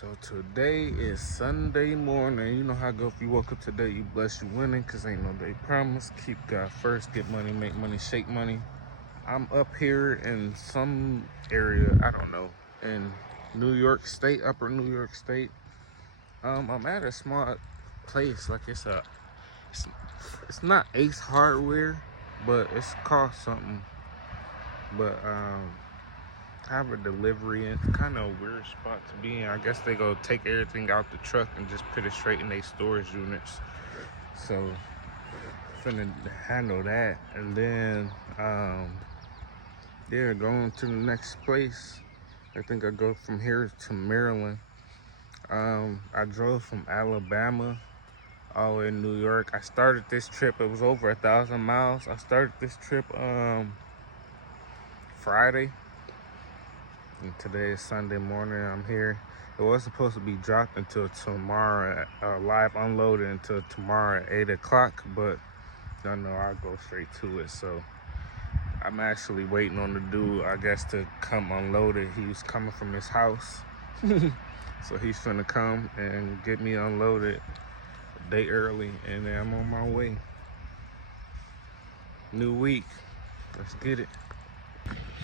So today is Sunday morning. You know how I go. If you woke up today, you bless, you winning, cause ain't no day promise. Keep God first, get money, make money, shake money. I'm up here in some area, I don't know, in New York State, upper New York State. I'm at a small place, like it's not Ace Hardware, but it's called something. But have a delivery, and it's kind of a weird spot to be in. I guess they go take everything out the truck and just put it straight in their storage units. So finna handle that, and then yeah, going to the next place. I think I go from here to Maryland. I drove from Alabama all the way to New York. I started this trip, it was over 1,000 miles. I started this trip Friday, and today is Sunday morning. I'm here. It was supposed to be dropped until tomorrow, live unloaded until tomorrow at 8 o'clock, but I know I'll go straight to it. So I'm actually waiting on the dude, I guess, to come unload it. He was coming from his house. So he's finna come and get me unloaded a day early, and then I'm on my way. New week, let's get it.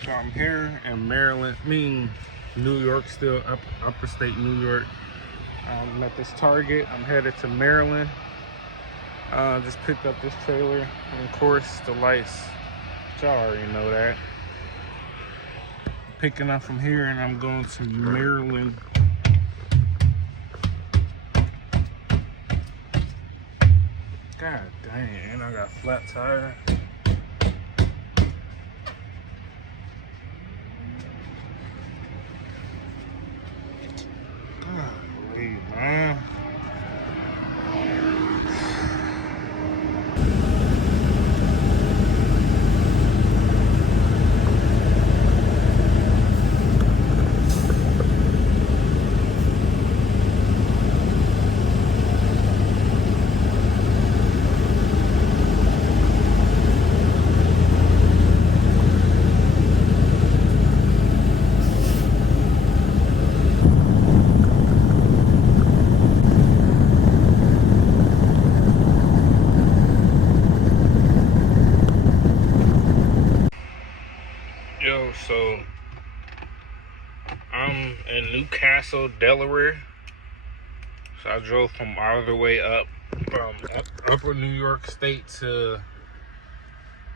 So I'm here in Maryland, New York, still upper state New York. I'm at this Target. I'm headed to Maryland. Just picked up this trailer, and of course the lights. Y'all already know that. Picking up from here, and I'm going to Maryland. God dang, and I got flat tire. Golly, man. Yo, so I'm in Newcastle, Delaware. So I drove from all the way up from upper New York State to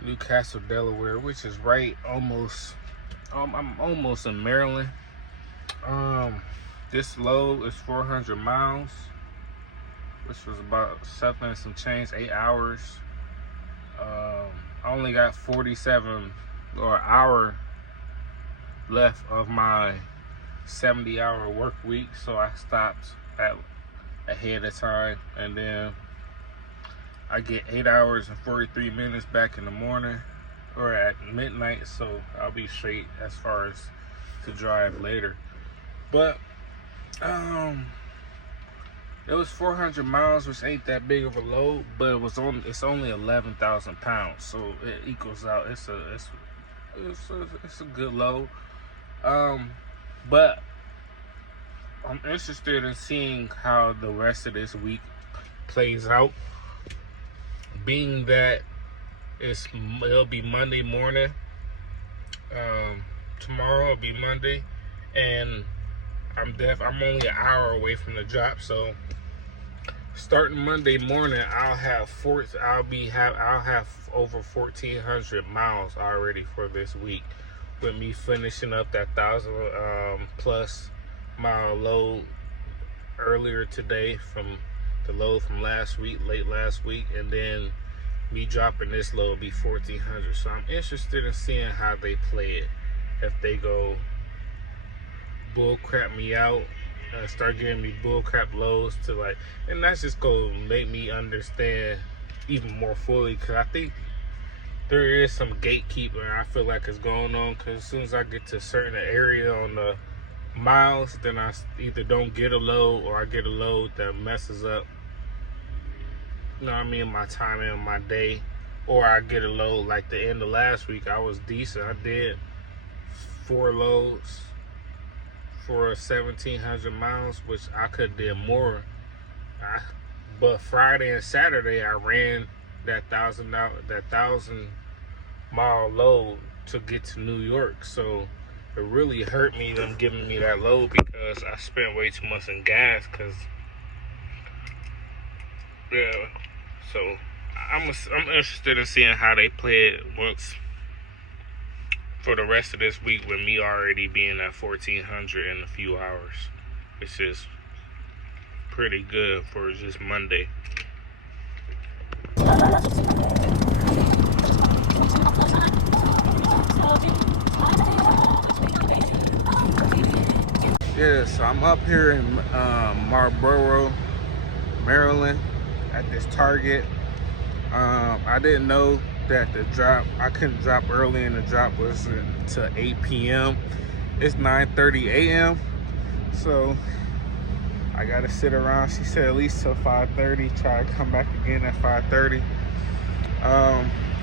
Newcastle, Delaware, which is right almost. I'm almost in Maryland. This load is 400 miles, which was about 7 and some change, 8 hours. I only got 47 or an hour left of my 70-hour work week, so I stopped ahead of time, and then I get 8 hours and 43 minutes back in the morning or at midnight, so I'll be straight as far as to drive later. But it was 400 miles, which ain't that big of a load, but it's only 11,000 pounds, so it equals out. It's a good load. But I'm interested in seeing how the rest of this week plays out, being that it'll be Monday morning. Tomorrow will be Monday, and I'm only an hour away from the drop, so starting Monday morning, I'll have over 1,400 miles already for this week, with me finishing up that 1,000 plus mile load earlier today from the load from late last week, and then me dropping this load will be 1,400. So I'm interested in seeing how they play it. If they go bull crap me out, start giving me bull crap loads to like, and that's just gonna make me understand even more fully, because I think there is some gatekeeping I feel like is going on, because as soon as I get to a certain area on the miles, then I either don't get a load, or I get a load that messes up, you know what I mean, my timing on my day, or I get a load like the end of last week. I was decent. I did 4 loads for 1,700 miles, which I could have did more. But Friday and Saturday I ran that 1,000-mile load to get to New York. So it really hurt me them giving me that load because I spent way too much in gas. Cause yeah, so I'm interested in seeing how they play it once for the rest of this week with me already being at 1,400 in a few hours. It's just pretty good for just Monday. Yeah, so I'm up here in Marlboro, Maryland at this Target. I didn't know that the drop, I couldn't drop early, and the drop was to 8 p.m. It's 9:30 a.m. So I gotta sit around. She said at least till 5:30. Try to come back again at 5:30.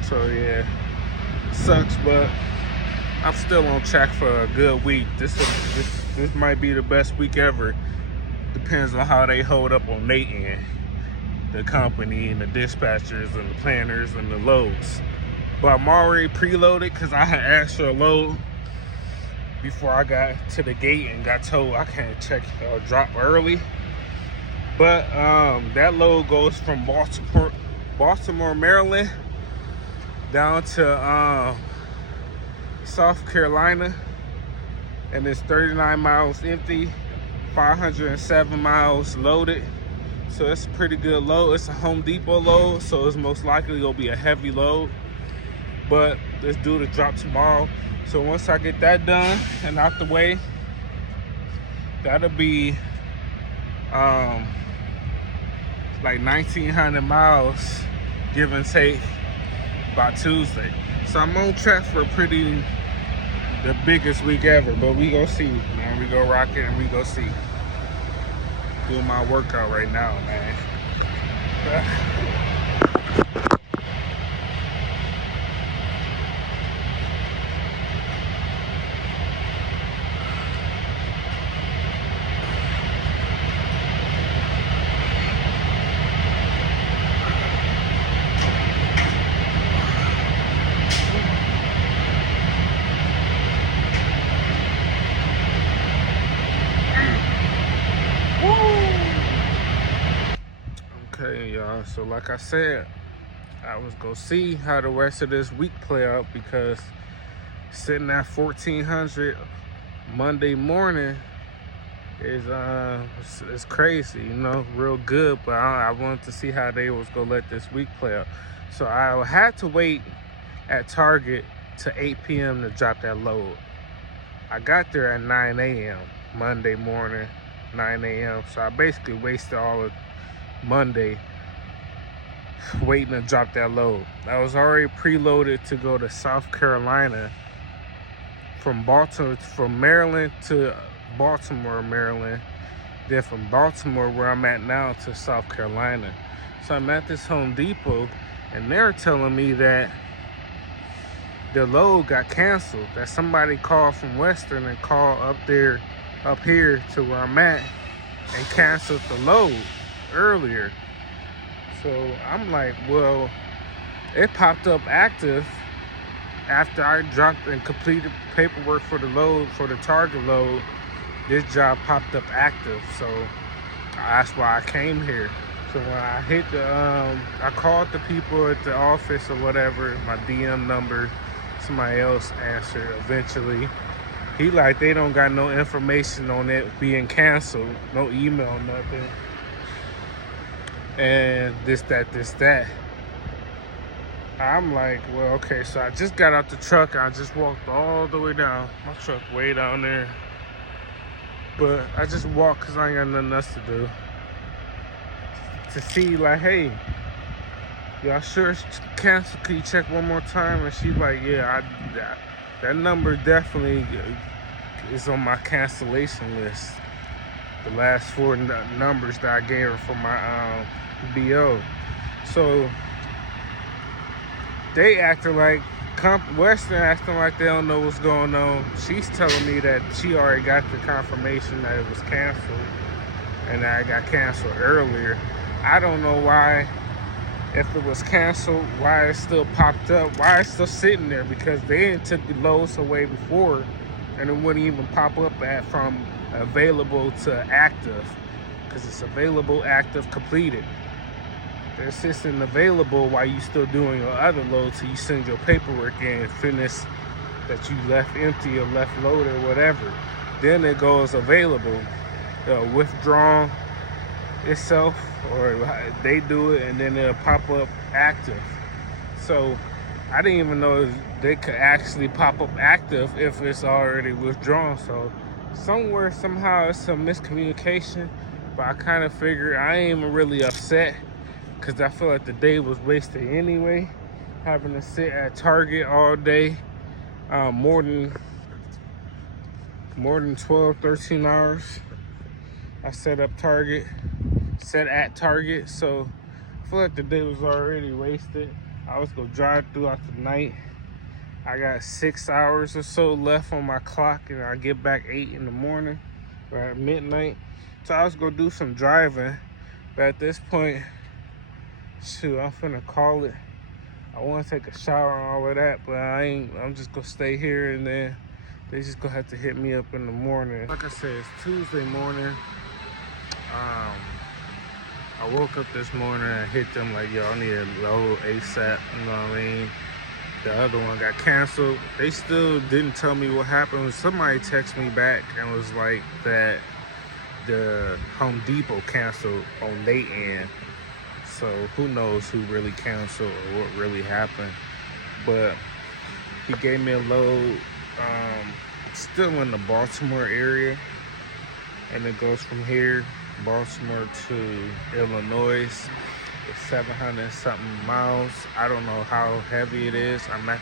So yeah, sucks, but I'm still on track for a good week. This might be the best week ever. Depends on how they hold up on their end, the company and the dispatchers and the planners and the loads. But I'm already preloaded because I had asked for a load before I got to the gate and got told I can't check or drop early. But that load goes from Baltimore, Maryland down to South Carolina, and it's 39 miles empty, 507 miles loaded. So it's a pretty good load. It's a Home Depot load, so it's most likely gonna be a heavy load, but it's due to drop tomorrow. So once I get that done and out the way, that'll be like 1,900 miles, give and take, by Tuesday. So I'm on track for the biggest week ever, but we gonna see, man. We go rock it and we go see. Doing my workout right now, man. Okay, y'all, so like I said, I was gonna see how the rest of this week play out, because sitting at 1,400 Monday morning is it's crazy, you know, real good. But I wanted to see how they was gonna let this week play out. So I had to wait at Target to 8 p.m. to drop that load. I got there at 9 a.m. Monday morning, 9 a.m. So I basically wasted all of Monday waiting to drop that load. I was already preloaded to go to South Carolina from Maryland to Baltimore, Maryland. Then from Baltimore, where I'm at now, to South Carolina. So I'm at this Home Depot, and they're telling me that the load got canceled. That somebody called from Western and called up here to where I'm at and canceled the load earlier. So I'm like, well, it popped up active after I dropped and completed paperwork for the load, for the Target load. This job popped up active, so that's why I came here. So when I hit I called the people at the office or whatever, my DM number, somebody else answered eventually. He like, they don't got no information on it being canceled, no email, nothing. And this, that. I'm like, well, okay, so I just got out the truck. I just walked all the way down. My truck way down there. But I just walked because I ain't got nothing else to do. To see, like, hey, y'all sure it's canceled? Can you check one more time? And she's like, yeah, that number definitely is on my cancellation list. The last four numbers that I gave her for my BO. So they acted like Western acting like they don't know what's going on. She's telling me that she already got the confirmation that it was canceled and that it got canceled earlier. I don't know why, if it was canceled, why it still popped up, why it's still sitting there, because they didn't took the loads away before and it wouldn't even pop up from available to active, because it's available, active, completed. They're assisting available while you still doing your other loads till you send your paperwork in and finish that you left empty or left loaded or whatever. Then it goes available, withdrawn itself, or they do it and then it'll pop up active. So I didn't even know they could actually pop up active if it's already withdrawn. So somewhere, somehow, it's some miscommunication, but I kind of figured I ain't even really upset, because I feel like the day was wasted anyway, having to sit at Target all day, more than 12, 13 hours. I set at Target, so I feel like the day was already wasted. I was gonna drive throughout the night. I got 6 hours or so left on my clock, and I get back 8 in the morning, or at midnight. So I was gonna do some driving, but at this point, shoot, I'm finna call it. I want to take a shower and all of that, but I'm just gonna stay here, and then they just gonna have to hit me up in the morning. Like I said, it's Tuesday morning. I woke up this morning and hit them like, yo, I need a load ASAP, you know what I mean? The other one got canceled. They still didn't tell me what happened. Somebody texted me back and was like that the Home Depot canceled on their end. So who knows who really canceled or what really happened. But he gave me a load, still in the Baltimore area. And it goes from here, Baltimore to Illinois. It's 700 something miles. I don't know how heavy it is. I'm at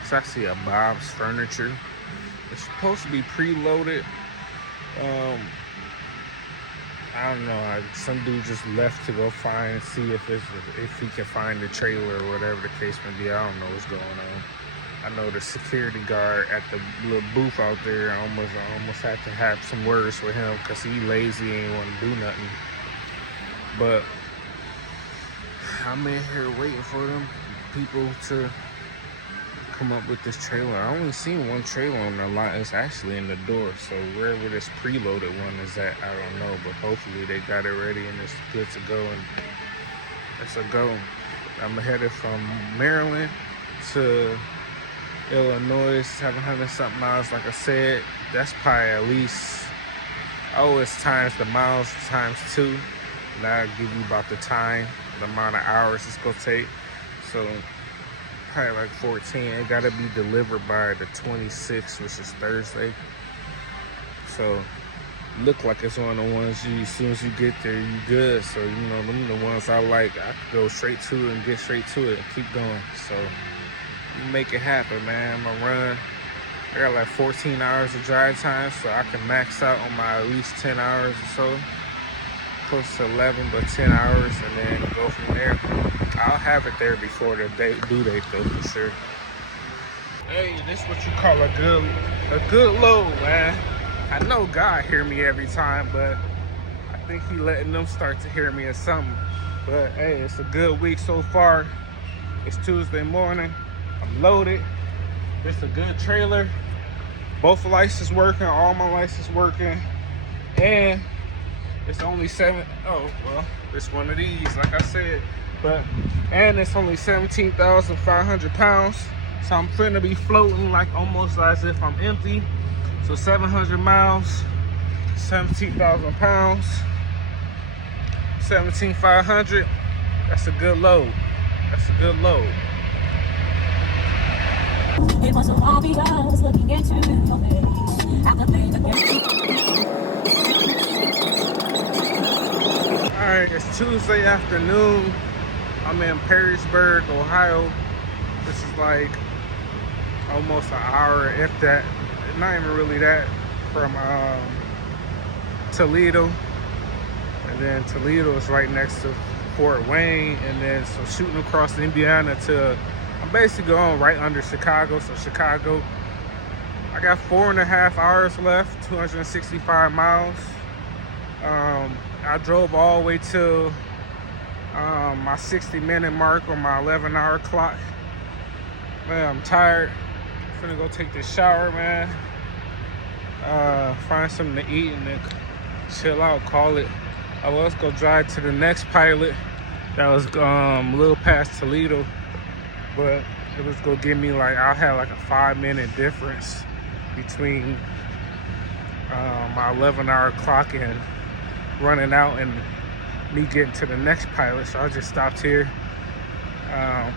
it's actually a Bob's Furniture. It's supposed to be preloaded. I don't know. Some dude just left to go see if he can find the trailer or whatever the case may be. I don't know what's going on. I know the security guard at the little booth out there, I almost had to have some words with him, because he lazy, ain't want to do nothing. But I'm in here waiting for them people to come up with this trailer. I only seen one trailer on the line. It's actually in the door. So wherever this preloaded one is at, I don't know. But hopefully they got it ready and it's good to go. And it's a go. I'm headed from Maryland to Illinois, 700 something miles. Like I said, that's probably at least, it's times the miles times 2. And I'll give you about the time, the amount of hours it's gonna take. So probably like 14. It gotta be delivered by the 26th, which is Thursday. So look like it's one of the ones as soon as you get there, you good. So you know, them the ones I like. I could go straight to it and get straight to it and keep going. So make it happen, man. I'm gonna run. I got like 14 hours of drive time, so I can max out on my at least 10 hours or so. Close to 11, but 10 hours, and then go from there. I'll have it there before the due date, though, for sure. Hey, this is what you call a good load, man. I know God hear me every time, but I think he letting them start to hear me or something. But hey, it's a good week so far. It's Tuesday morning. I'm loaded. It's a good trailer. Both licenses working, all my licenses working, and it's only it's one of these, like I said, and it's only 17,500 pounds. So I'm finna be floating like almost as if I'm empty. So 700 miles, 17,000 pounds, 17,500. That's a good load. That's a good load. It was a while ago, I was looking into your face. At the play again. Alright, it's Tuesday afternoon. I'm in Perrysburg, Ohio. This is like almost an hour, if that, not even really that, from Toledo. And then Toledo is right next to Fort Wayne. And then so shooting across Indiana to I'm basically going right under Chicago. So Chicago, I got 4.5 hours left, 265 miles. I drove all the way to my 60-minute mark on my 11-hour clock. Man, I'm tired. I'm finna go take this shower, man. Find something to eat and then chill out, call it. I was gonna drive to the next pilot that was a little past Toledo, but it was gonna give me like, I'll have like a 5-minute difference between my 11-hour clock and running out and me getting to the next pilot. So I just stopped here. A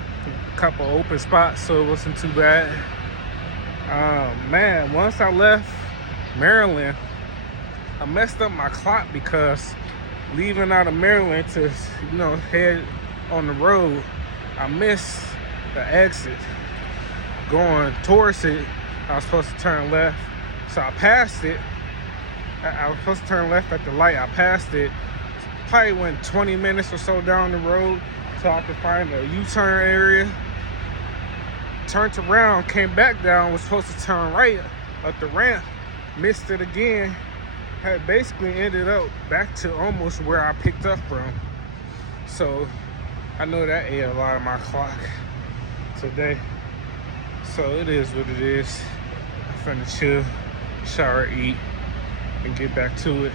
couple open spots, so it wasn't too bad. Man, once I left Maryland, I messed up my clock because leaving out of Maryland to, head on the road, I missed the exit. Going towards it, I was supposed to turn left, so I passed it. I was supposed to turn left at the light. I passed it. Probably went 20 minutes or so down the road so I could find a U-turn area. Turned around, came back down, was supposed to turn right up the ramp, missed it again. Had basically ended up back to almost where I picked up from. So I know that ate a lot of my clock today. So it is what it is. I'm finna chill, shower, eat, and get back to it.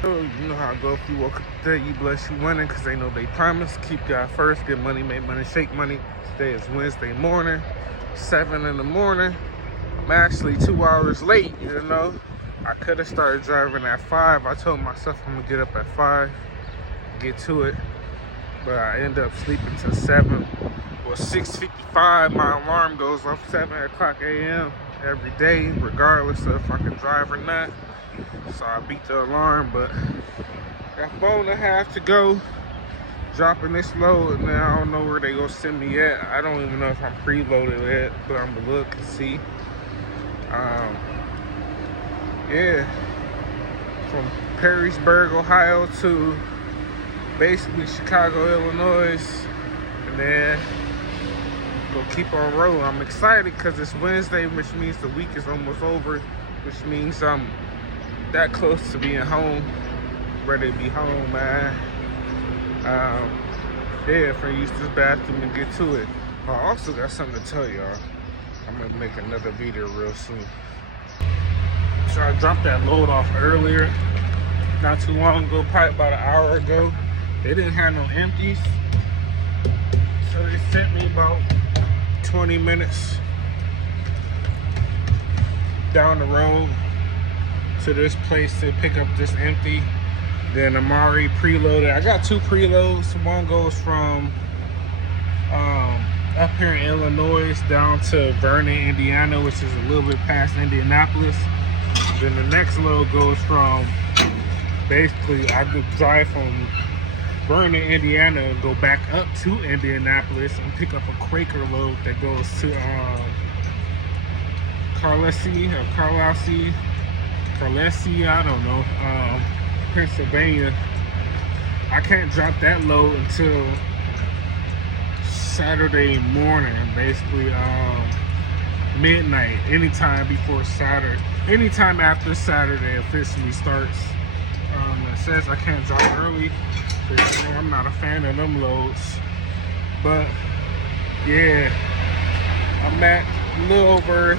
So, you know how I go. If you woke up today, you bless, you winning, because they know they promise. Keep God first, get money, make money, shake money. Today is Wednesday morning, 7 in the morning. I'm actually 2 hours late, I could have started driving at 5. I told myself I'm gonna get up at 5, get to it, but I end up sleeping till 7. Well, 6:55, my alarm goes off 7 o'clock a.m. every day, regardless of if I can drive or not. So I beat the alarm, but got 4.5 to go. Dropping this load, and I don't know where they gonna send me at. I don't even know if I'm preloaded yet, but I'm gonna look and see. Yeah, from Perrysburg, Ohio to basically Chicago, Illinois, and then go keep on rolling. I'm excited because it's Wednesday, which means the week is almost over, which means I'm that close to being home, ready to be home, man. Yeah, if I use this bathroom and get to it. I also got something to tell y'all. I'm gonna make another video real soon. So I dropped that load off earlier, not too long ago, probably about an hour ago. They didn't have no empties, so they sent me about 20 minutes down the road to this place to pick up this empty. Then I'm already preloaded. I got 2 preloads. One goes from up here in Illinois down to Vernon, Indiana, which is a little bit past Indianapolis. Then the next load goes from, basically I could drive from Vernon, Indiana and go back up to Indianapolis and pick up a Quaker load that goes to Carlisle, I don't know, Pennsylvania. I can't drop that load until Saturday morning, basically midnight, anytime before Saturday, anytime after Saturday officially starts. It says I can't drop early, because I'm not a fan of them loads. But yeah, I'm at a little over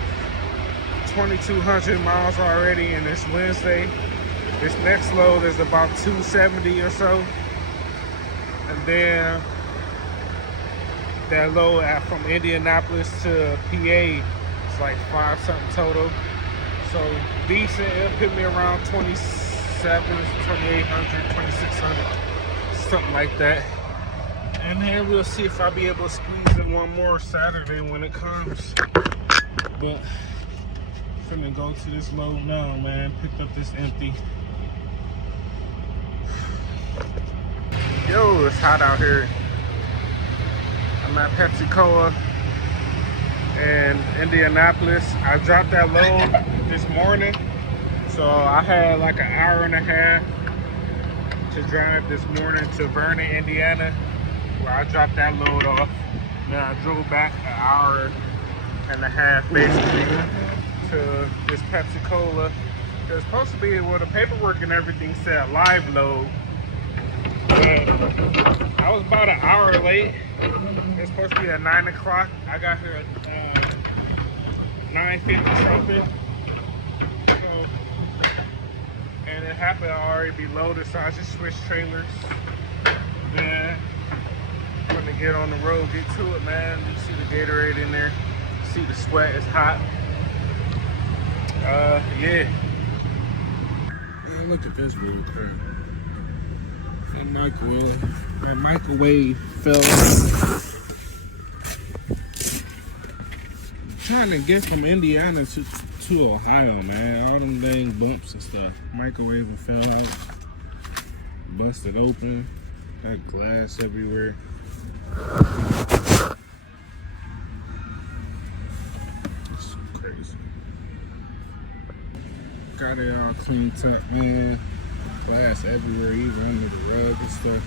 2,200 miles already, and it's Wednesday. This next load is about 270 or so, and then that load from Indianapolis to PA is like 5 something total. So decent. It'll put me around 2,700, 2,800, 2,600, something like that. And then we'll see if I'll be able to squeeze in one more Saturday when it comes. But I'm finna go to this load now, man. Picked up this empty. Yo, it's hot out here. I'm at PepsiCo in Indianapolis. I dropped that load this morning, so I had like an hour and a half to drive this morning to Vernon, Indiana, where I dropped that load off. Then I drove back an hour and a half basically to this Pepsi Cola. It was supposed to be, well, the paperwork and everything said live load, but I was about an hour late. It's supposed to be at 9 o'clock. I got here at 9:50 something. So, and it happened to already be loaded, so I just switched trailers. Then I'm gonna get on the road, get to it, man. You see the Gatorade in there. See the sweat, it's hot. Yeah. Man, look at this real quick. That microwave fell. I'm trying to get from Indiana to Ohio, man. All them dang bumps and stuff. Microwave fell out. Busted open. Got glass everywhere. It's crazy. Got it all cleaned up, man. Glass everywhere, even under the rug and stuff.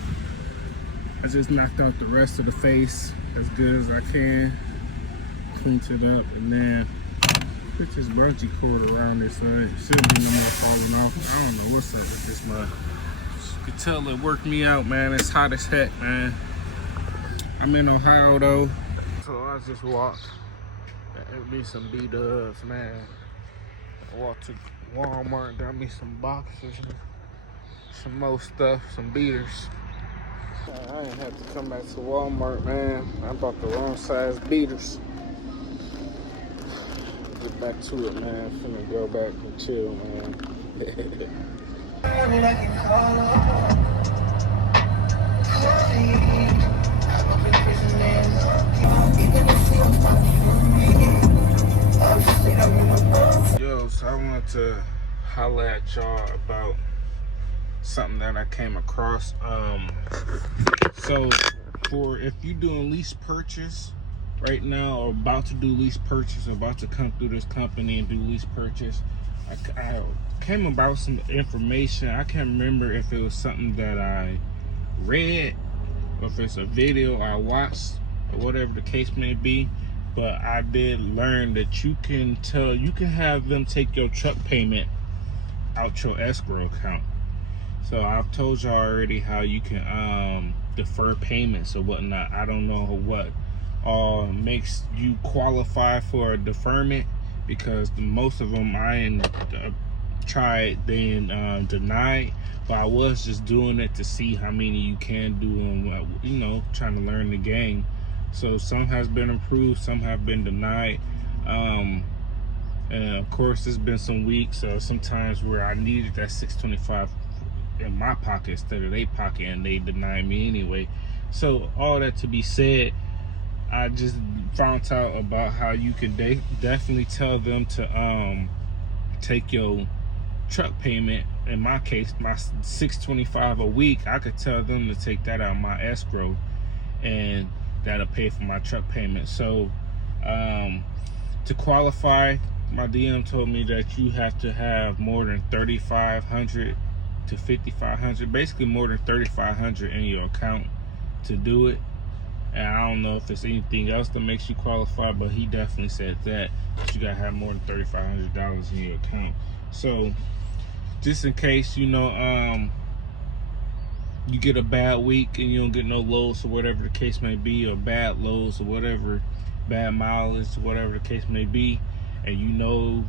I just knocked out the rest of the face as good as I can. Cleaned it up, and then put this bungee cord around it so it shouldn't be no more falling off. I don't know what's up with this mud. You can tell it worked me out, man. It's hot as heck, man. I'm in Ohio though, so I just walked. It'll be some B-dubs, man. I walked to Walmart, got me some boxers, some more stuff, some beaters. I ain't have to come back to Walmart, man. I bought the wrong size beaters. Get back to it, man. Finna go back and chill, man. Yo, so I wanted to holler at y'all about something that I came across. So for if you doing lease purchase right now, or about to do lease purchase, or about to come through this company and do lease purchase, I came about some information. I can't remember if it was something that I read or if it's a video I watched or whatever the case may be, but I did learn that you can have them take your truck payment out your escrow account. So I've told y'all already how you can defer payments or whatnot. I don't know what makes you qualify for a deferment, because most of them I tried then denied, but I was just doing it to see how many you can do, and you know, trying to learn the game. So some has been approved, some have been denied, and of course there's been some weeks sometimes where I needed that $625 in my pocket instead of their pocket, and they denied me anyway. So all that to be said, I just found out about how you could definitely tell them to take your truck payment. In my case, my $625 a week, I could tell them to take that out of my escrow, and that'll pay for my truck payment. So to qualify, my DM told me that you have to have more than $3,500 to $5,500, basically more than $3,500 in your account to do it. And I don't know if there's anything else that makes you qualify, but he definitely said that you gotta have more than $3,500 in your account. So just in case, you know, you get a bad week and you don't get no loads or whatever the case may be, or bad loads or whatever, bad mileage or whatever the case may be, and you know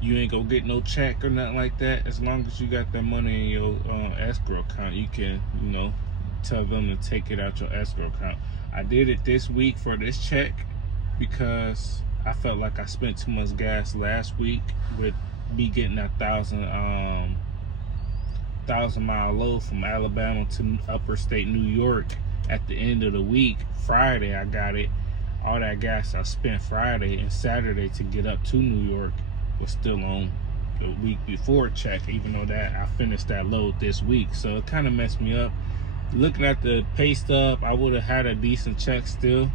you ain't gonna get no check or nothing like that, as long as you got that money in your escrow account, you can, you know, tell them to take it out your escrow account. I did it this week for this check because I felt like I spent too much gas last week with me getting that 1,000-mile load from Alabama to upper state New York at the end of the week. Friday I got it. All that gas I spent Friday and Saturday to get up to New York was still on the week before check, even though that I finished that load this week. So it kind of messed me up. Looking at the pay stub, I would have had a decent check still,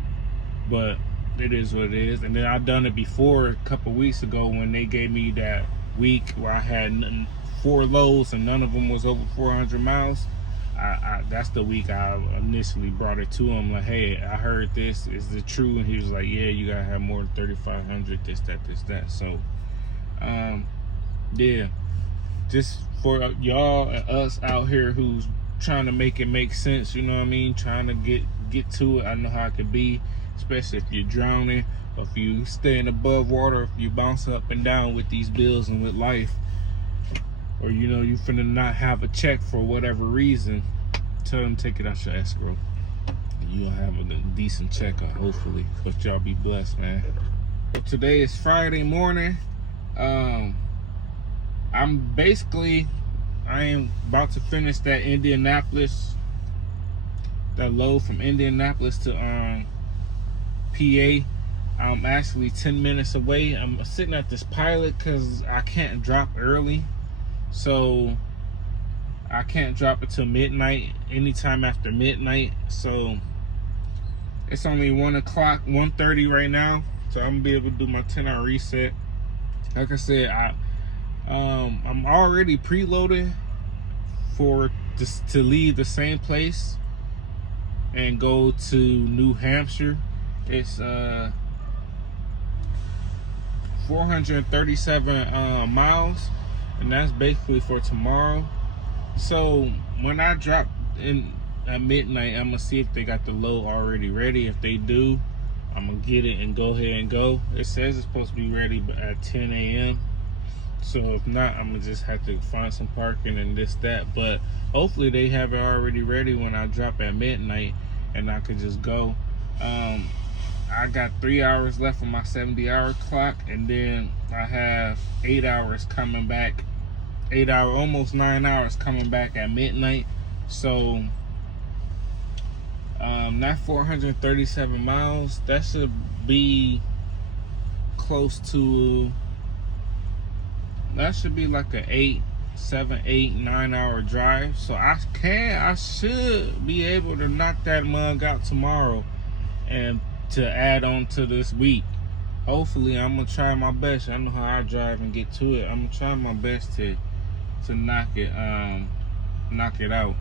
but it is what it is. And then I've done it before a couple weeks ago when they gave me that week where I had 4 loads and none of them was over 400 miles. that's the week I initially brought it to him. Like, hey, I heard this. Is it true? And he was like, yeah, you gotta have more than 3,500. This, that. So, yeah, just for y'all and us out here who's trying to make it make sense. You know what I mean? Trying to get to it. I know how it can be, especially if you're drowning, or if you staying above water, if you bounce up and down with these bills and with life. Or you finna not have a check for whatever reason, tell them take it out your escrow. You'll have a decent check, hopefully. But y'all be blessed, man. So today is Friday morning. I am about to finish that load from Indianapolis to PA. I'm actually 10 minutes away. I'm sitting at this pilot because I can't drop early. So I can't drop it till midnight, anytime after midnight. So it's only 1:30 right now. So I'm gonna be able to do my 10-hour reset. Like I said, I'm already preloaded to leave the same place and go to New Hampshire. It's 437 miles. And that's basically for tomorrow. So when I drop in at midnight, I'm gonna see if they got the load already ready. If they do, I'm gonna get it and go ahead and go. It says it's supposed to be ready at 10 a.m. So if not, I'm gonna just have to find some parking and that. But hopefully they have it already ready when I drop at midnight, and I could just go. I got 3 hours left on my 70-hour clock, and then I have 8 hours coming back. 8 hours, almost 9 hours coming back at midnight. So that 437 miles, that should be close to, that should be like a 7, 8, 9 hour drive. So I should be able to knock that mug out tomorrow and to add on to this week. Hopefully, I'm gonna try my best. I know how I drive and get to it. I'm gonna try my best to knock it out,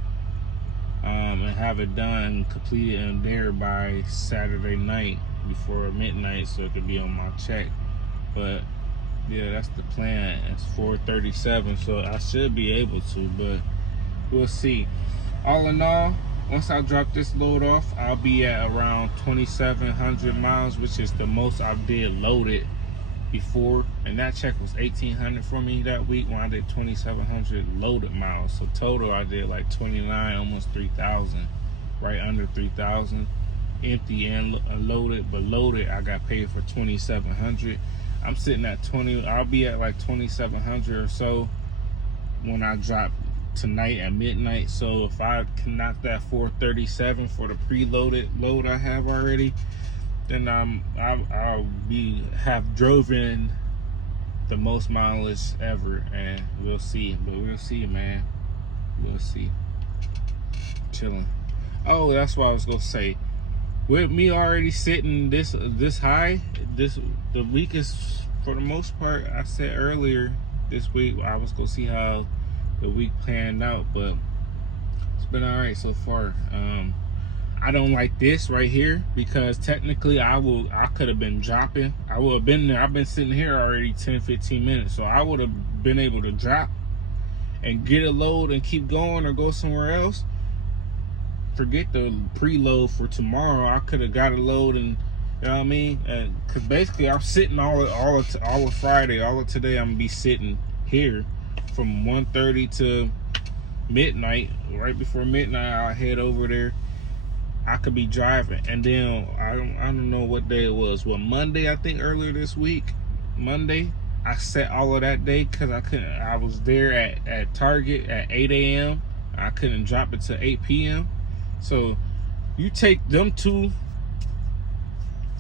and have it done, completed in there by Saturday night before midnight, so it could be on my check. But yeah, that's the plan. It's 437, so I should be able to, but we'll see. All in all, once I drop this load off, I'll be at around 2,700 miles, which is the most I did loaded before. And that check was 1,800 for me that week when I did 2,700 loaded miles. So total, I did like 29, almost 3,000, right under 3,000. Empty and loaded, but loaded, I got paid for 2,700. I'm sitting at I'll be at like 2,700 or so when I drop tonight at midnight. So if I can knock that 437 for the preloaded load I have already, then I'll have driven the most mileage ever, and we'll see. But we'll see, man. We'll see. Chilling. Oh, that's what I was gonna say. With me already sitting this high, the week is, for the most part, I said earlier this week I was gonna see how the week planned out, but it's been all right so far. I don't like this right here because technically I could have been dropping. I would have been there. I've been sitting here already 10-15 minutes, so I would have been able to drop and get a load and keep going or go somewhere else. Forget the preload for tomorrow. I could have got a load, and you know what I mean. And because basically I'm sitting all of Friday, all of today. I'm gonna be sitting here from 1:30 to midnight. Right before midnight, I'll head over there. I could be driving, and then I don't know what day it was. Well, Monday, I think earlier this week, Monday, I set all of that day because I was there at Target at 8 a.m. I couldn't drop it to 8 p.m. So you take them two,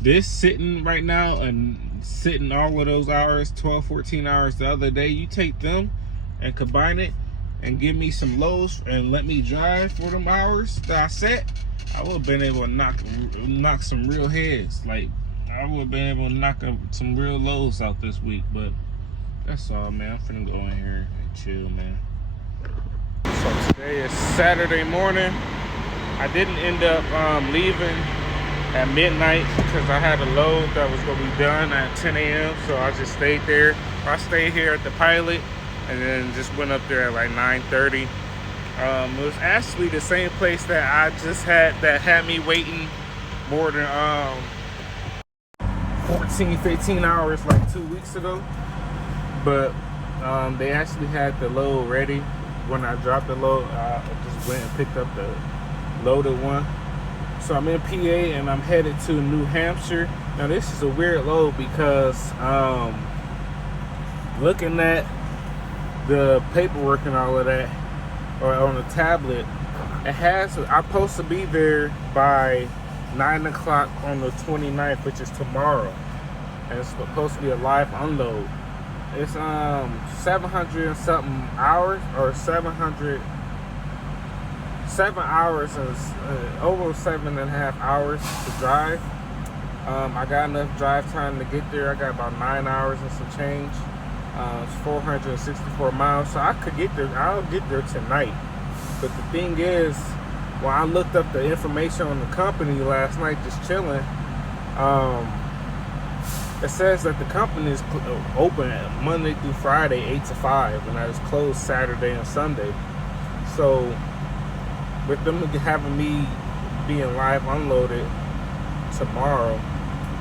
this sitting right now and sitting all of those hours, 12, 14 hours the other day, you take them and combine it and give me some lows and let me drive for them hours that I set, I would have been able to knock some real heads. Like, I would have been able to knock some real lows out this week. But that's all, man. I'm finna go in here and chill, man. So Today is Saturday morning. I didn't end up leaving at midnight because I had a load that was going to be done at 10 a.m. So I just stayed there. I stayed here at the Pilot and then just went up there at like 9:30. It was actually the same place that I just had me waiting more than 15 hours like 2 weeks ago. But they actually had the load ready. When I dropped the load, I just went and picked up the loaded one. So I'm in PA and I'm headed to New Hampshire. Now this is a weird load because looking at the paperwork and all of that, or on the tablet, I'm supposed to be there by 9 o'clock on the 29th, which is tomorrow. And it's supposed to be a live unload. It's 700 and something hours, or 7 hours and over 7.5 hours to drive. I got enough drive time to get there. I got about 9 hours and some change. It's 464 miles, so I could get there. I'll get there tonight. But the thing is, when I looked up the information on the company last night, just chilling, it says that the company is open Monday through Friday, 8 to 5, and that is closed Saturday and Sunday. So with them having me being live unloaded tomorrow,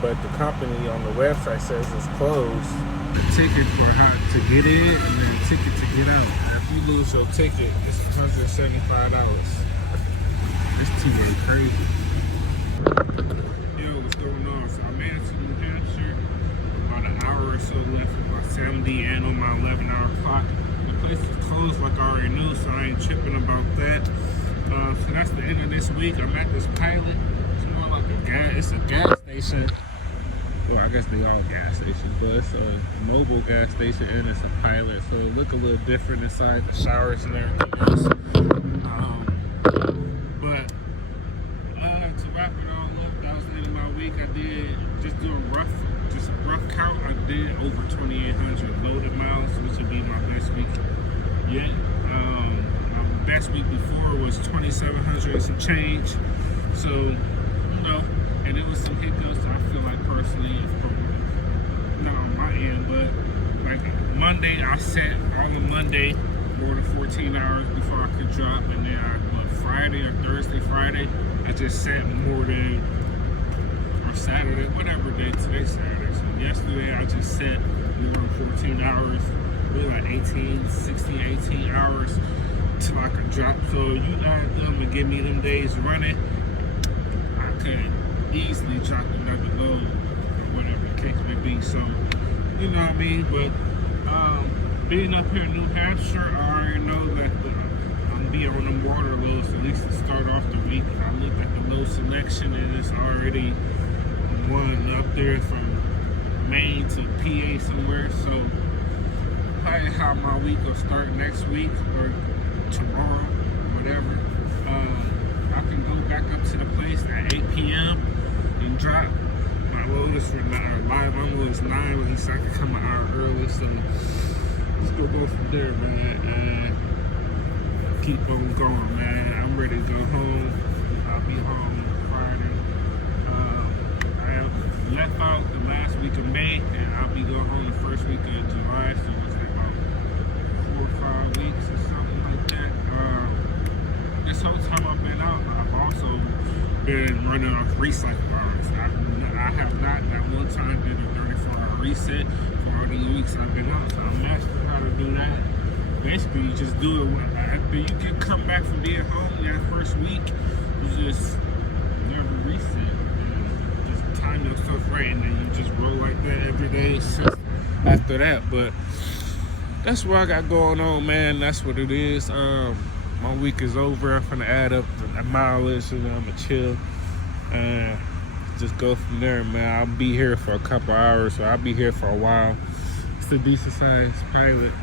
but the company on the website says it's closed. The ticket for how to get in and then the ticket to get out. If you lose your ticket, it's $175. That's too very crazy. Yo, what's going on? So I made it to New Hampshire. About an hour or so left, about 70 and on my 11-hour clock. The place is closed like I already knew, so I ain't tripping about that. So that's the end of this week. I'm at this Pilot. It's more like it's a gas station. Well, I guess they all gas stations, but it's a mobile gas station and it's a Pilot, so it look a little different inside, the showers and everything else. But to wrap it all up, that was the end of my week. I did just a rough count. I did over 2,800 loaded miles, which would be my best week yet. My best week before was 2,700 and some change. So, you know, and it was some hiccups. I feel like personally, not on my end, but like Monday, I set all of Monday more than 14 hours before I could drop, and then Friday or Friday, I just set more than, or Saturday, whatever day, today's Saturday. So yesterday, I just set more than 14 hours, really like 16, 18 hours till I could drop. So you add them and give me them days running, I could easily drop another load or whatever the case may be. So, you know what I mean? But being up here in New Hampshire, I already know that I'm be on them water loads, at least to start off the week. I looked at the load selection and it's already one up there from Maine to PA somewhere. So probably how my week will start next week or tomorrow, whatever. I can go back up to the place at 8 p.m. and drop. My load is for live unload is 9, at least I can come an hour early. So let's go from there, man, and keep on going, man. I'm ready to go home. I'll be home Friday. I have left out the last week of May, and I'll be going home the first week of July. So it's like about 4 or 5 weeks or something like that. This whole time I've been out, I've also been running off recycle hours. I have not that one time did a 34-hour reset for all these weeks I've been out. So I'm mastering how to do that. Basically, you just do it after you can come back from being home that first week. You just never reset and just time yourself right, and then you just roll like that every day after that. But that's what I got going on, man. That's what it is. My week is over. I'm gonna add up the mileage and I'm gonna chill and just go from there, man. I'll be here for a couple hours, so I'll be here for a while. It's a decent sized Pilot.